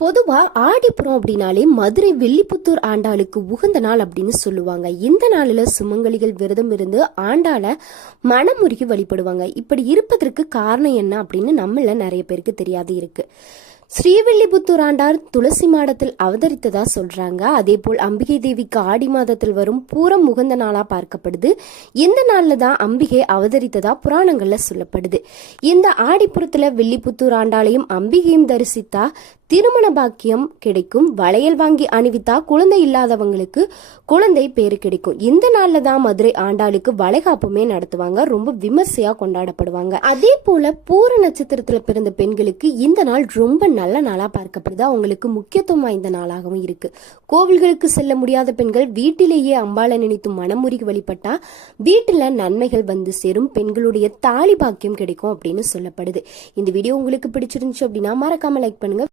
பொதுவா ஆடிப்புறம் அப்படின்னாலே மதுரை வில்லிபுத்தூர் ஆண்டாளுக்கு உகந்த நாள் அப்படின்னு சொல்லுவாங்க. இந்த நாளில் சுமங்கலிகள் விரதம் இருந்து ஆண்டாளை மனமுருகி வழிபடுவாங்க. இப்படி இருப்பதற்கு காரணம் என்ன அப்படின்னு நம்மள நிறைய பேருக்கு தெரியாது இருக்கு. ஸ்ரீவில்லிபுத்தூர் ஆண்டார் துளசி மாடத்தில் அவதரித்ததா சொல்றாங்க. அதே போல் அம்பிகை தேவிக்கு ஆடி மாதத்தில் வரும் பூரம் உகந்த நாளா பார்க்கப்படுது. இந்த நாள்ல தான் அம்பிகை அவதரித்ததா புராணங்கள்ல சொல்லப்படுது. இந்த ஆடிப்புறத்துல வில்லிபுத்தூர் ஆண்டாளையும் அம்பிகையும் தரிசித்தா திருமண பாக்கியம் கிடைக்கும். வளையல் வாங்கி அணிவித்தா குழந்தை இல்லாதவங்களுக்கு குழந்தை பேரு கிடைக்கும். இந்த நாள்ல தான் மதுரை ஆண்டாளுக்கு வளைகாப்புமே நடத்துவாங்க. ரொம்ப விமர்சையா கொண்டாடப்படுவாங்க. அதே போல பூர நட்சத்திரத்துல பிறந்த பெண்களுக்கு இந்த நாள் ரொம்ப நல்ல நாளா பார்க்கப்படுது. அவங்களுக்கு முக்கியத்துவம் வாய்ந்த நாளாகவும் இருக்கு. கோவில்களுக்கு செல்ல முடியாத பெண்கள் வீட்டிலேயே அம்பாளை நினைத்து மனமுருகி வழிபட்டா வீட்டுல நன்மைகள் வந்து சேரும். பெண்களுடைய தாலி பாக்கியம் கிடைக்கும் அப்படின்னு சொல்லப்படுது. இந்த வீடியோ உங்களுக்கு பிடிச்சிருந்துச்சு அப்படின்னா மறக்காம லைக் பண்ணுங்க.